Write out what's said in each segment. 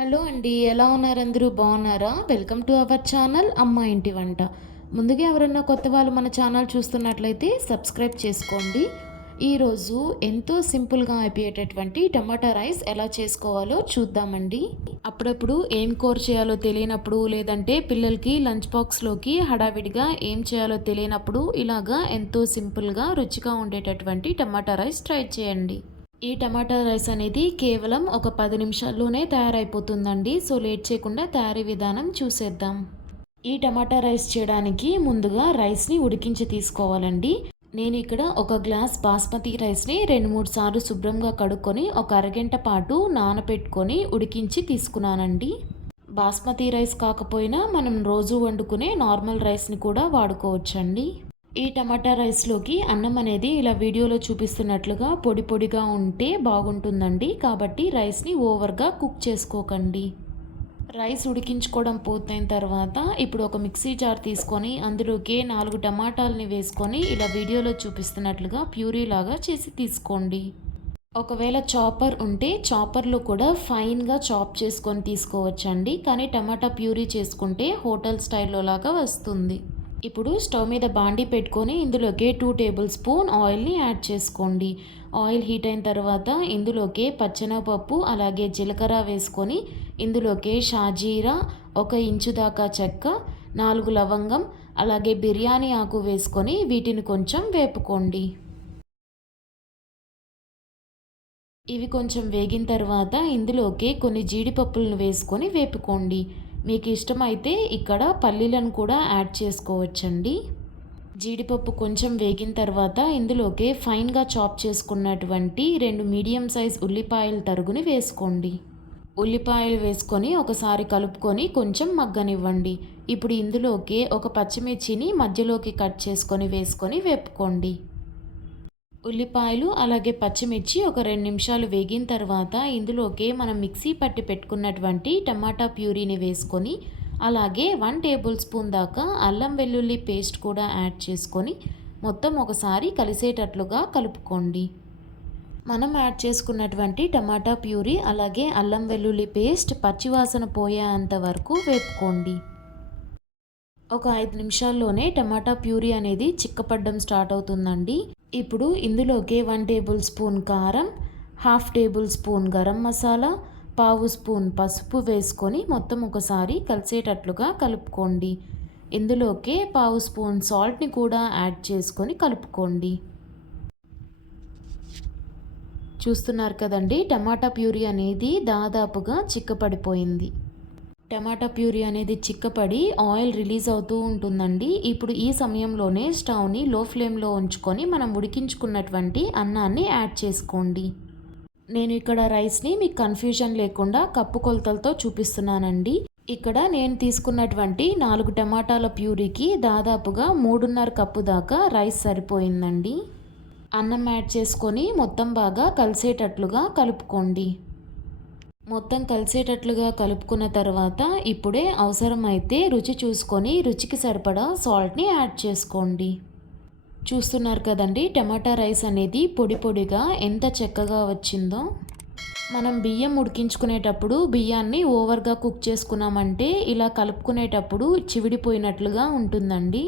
Hello అండి. ఎలా ఉన్నారు అందరూ? బాగున్నారా? వెల్కమ్ టు అవర్ ఛానల్ అమ్మ ఇంటి వంట. ముందుగా ఎవరన్నా కొత్త వాళ్ళు మన ఛానల్ చూస్తున్నట్లయితే సబ్స్క్రైబ్ చేసుకోండి. ఈరోజు ఎంతో సింపుల్గా అయిపోయేటటువంటి టమాటా రైస్ ఎలా చేసుకోవాలో చూద్దామండి. అప్పుడప్పుడు ఏం కూర చేయాలో తెలియనప్పుడు, లేదంటే పిల్లలకి లంచ్ బాక్స్లోకి హడావిడిగా ఏం చేయాలో తెలియనప్పుడు ఇలాగా ఎంతో సింపుల్గా రుచిగా ఉండేటటువంటి టమాటా రైస్ ట్రై చేయండి. ఈ టమాటా రైస్ అనేది కేవలం ఒక 10 నిమిషాల్లోనే తయారైపోతుందండి. సో లేట్ చేయకుండా తయారీ విధానం చూసేద్దాం. ఈ టమాటా రైస్ చేయడానికి ముందుగా రైస్ని ఉడికించి తీసుకోవాలండి. నేను ఇక్కడ ఒక గ్లాస్ బాస్మతి రైస్ని 2-3 సార్లు శుభ్రంగా కడుక్కొని ఒక అరగంట పాటు నానబెట్టుకొని ఉడికించి తీసుకున్నానండి. బాస్మతి రైస్ కాకపోయినా మనం రోజు వండుకునే నార్మల్ రైస్ని కూడా వాడుకోవచ్చండి. ఈ టమాటా రైస్లోకి అన్నం అనేది ఇలా వీడియోలో చూపిస్తున్నట్లుగా పొడి పొడిగా ఉంటే బాగుంటుందండి. కాబట్టి రైస్ని ఓవర్గా కుక్ చేసుకోకండి. రైస్ ఉడికించుకోవడం పూర్తయిన తర్వాత ఇప్పుడు ఒక మిక్సీ జార్ తీసుకొని అందులోకి 4 టమాటాలని వేసుకొని ఇలా వీడియోలో చూపిస్తున్నట్లుగా ప్యూరీ లాగా చేసి తీసుకోండి. ఒకవేళ చాపర్ ఉంటే చాపర్లో కూడా ఫైన్గా చాప్ చేసుకొని తీసుకోవచ్చండి. కానీ టమాటా ప్యూరీ చేసుకుంటే హోటల్ స్టైల్లో లాగా వస్తుంది. ఇప్పుడు స్టవ్ మీద బాండీ పెట్టుకొని ఇందులోకి 2 టేబుల్ స్పూన్ ఆయిల్ని యాడ్ చేసుకోండి. ఆయిల్ హీట్ అయిన తర్వాత ఇందులోకి పచ్చెనగపప్పు అలాగే జీలకర్ర వేసుకొని ఇందులోకి షాజీరా, 1 ఇంచు దాకా చెక్క, 4 లవంగం అలాగే బిర్యానీ ఆకు వేసుకొని వీటిని కొంచెం వేపుకోండి. ఇవి కొంచెం వేగిన తర్వాత ఇందులోకి కొన్ని జీడిపప్పులను వేసుకొని వేపుకోండి. మీకు ఇష్టమైతే ఇక్కడ పల్లీలను కూడా యాడ్ చేసుకోవచ్చండి. జీడిపప్పు కొంచెం వేగిన తర్వాత ఇందులోకి ఫైన్గా చాప్ చేసుకున్నటువంటి 2 మీడియం సైజ్ ఉల్లిపాయల తరుగుని వేసుకోండి. ఉల్లిపాయలు వేసుకొని ఒకసారి కలుపుకొని కొంచెం మగ్గనివ్వండి. ఇప్పుడు ఇందులోకి ఒక పచ్చిమిర్చిని మధ్యలోకి కట్ చేసుకొని వేసుకొని వేపుకోండి. ఉల్లిపాయలు అలాగే పచ్చిమిర్చి ఒక 2 నిమిషాలు వేగిన తర్వాత ఇందులోకి మనం మిక్సీ పట్టి పెట్టుకున్నటువంటి టమాటా ప్యూరీని వేసుకొని అలాగే 1 టేబుల్ స్పూన్ దాకా అల్లం వెల్లుల్లి పేస్ట్ కూడా యాడ్ చేసుకొని మొత్తం ఒకసారి కలిసేటట్లుగా కలుపుకోండి. మనం యాడ్ చేసుకున్నటువంటి టమాటా ప్యూరీ అలాగే అల్లం వెల్లుల్లి పేస్ట్ పచ్చివాసన పోయేంత వరకు వేపుకోండి. ఒక 5 నిమిషాల్లోనే టమాటా ప్యూరీ అనేది చిక్కపడ్డం స్టార్ట్ అవుతుందండి. ఇప్పుడు ఇందులోకి 1 టేబుల్ స్పూన్ కారం, 1/2 table spoon garam masala, 1/2 spoon పసుపు వేసుకొని మొత్తం ఒకసారి కలిసేటట్లుగా కలుపుకోండి. ఇందులోకి 1/2 స్పూన్ సాల్ట్ని కూడా యాడ్ చేసుకొని కలుపుకోండి. చూస్తున్నారు కదండి, టమాటా ప్యూరీ అనేది దాదాపుగా చిక్కపడిపోయింది. టమాటా ప్యూరీ అనేది చిక్కపడి ఆయిల్ రిలీజ్ అవుతూ ఉంటుందండి. ఇప్పుడు ఈ సమయంలోనే స్టవ్ని లో ఫ్లేమ్లో ఉంచుకొని మనం ఉడికించుకున్నటువంటి అన్నాన్ని యాడ్ చేసుకోండి. నేను ఇక్కడ రైస్ని మీకు కన్ఫ్యూజన్ లేకుండా కప్పు కొలతలతో చూపిస్తున్నానండి. ఇక్కడ నేను తీసుకున్నటువంటి 4 టమాటాల ప్యూరీకి దాదాపుగా 3.5 కప్పు దాకా రైస్ సరిపోయిందండి. అన్నం యాడ్ చేసుకొని మొత్తం బాగా కలిసేటట్లుగా కలుపుకోండి. మొత్తం కలిసేటట్లుగా కలుపుకున్న తర్వాత ఇప్పుడే అవసరమైతే రుచి చూసుకొని రుచికి సరిపడా సాల్ట్ని యాడ్ చేసుకోండి. చూస్తున్నారు కదండి, టమాటా రైస్ అనేది పొడి పొడిగా ఎంత చక్కగా వచ్చిందో. మనం బియ్యం ఉడికించుకునేటప్పుడు బియ్యాన్ని ఓవర్గా కుక్ చేసుకున్నామంటే ఇలా కలుపుకునేటప్పుడు చివిడిపోయినట్లుగా ఉంటుందండి.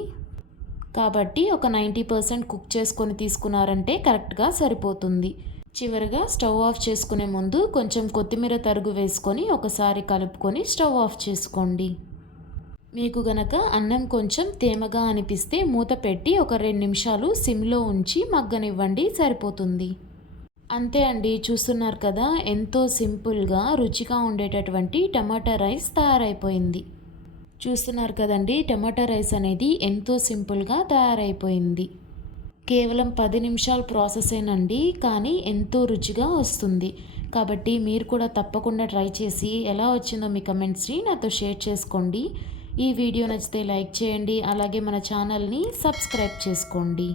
కాబట్టి ఒక 90% కుక్ చేసుకొని తీసుకున్నారంటే కరెక్ట్గా సరిపోతుంది. చివరగా స్టవ్ ఆఫ్ చేసుకునే ముందు కొంచెం కొత్తిమీర తరుగు వేసుకొని ఒకసారి కలుపుకొని స్టవ్ ఆఫ్ చేసుకోండి. మీకు గనక అన్నం కొంచెం తేమగా అనిపిస్తే మూత పెట్టి ఒక 2 నిమిషాలు సిమ్లో ఉంచి మగ్గనివ్వండి, సరిపోతుంది. అంతే అండి, చూస్తున్నారు కదా, ఎంతో సింపుల్గా రుచిగా ఉండేటటువంటి టమాటా రైస్ తయారైపోయింది. చూస్తున్నారు కదండి, టమాటా రైస్ అనేది ఎంతో సింపుల్గా తయారైపోయింది. కేవలం 10 నిమిషాల ప్రాసెసేనండి, కానీ ఎంతో రుచిగా వస్తుంది. కాబట్టి మీరు కూడా తప్పకుండా ట్రై చేసి ఎలా వచ్చిందో మీ కమెంట్స్ని నాతో షేర్ చేసుకోండి. ఈ వీడియో నచ్చితే లైక్ చేయండి, అలాగే మన ఛానల్ని సబ్స్క్రైబ్ చేసుకోండి.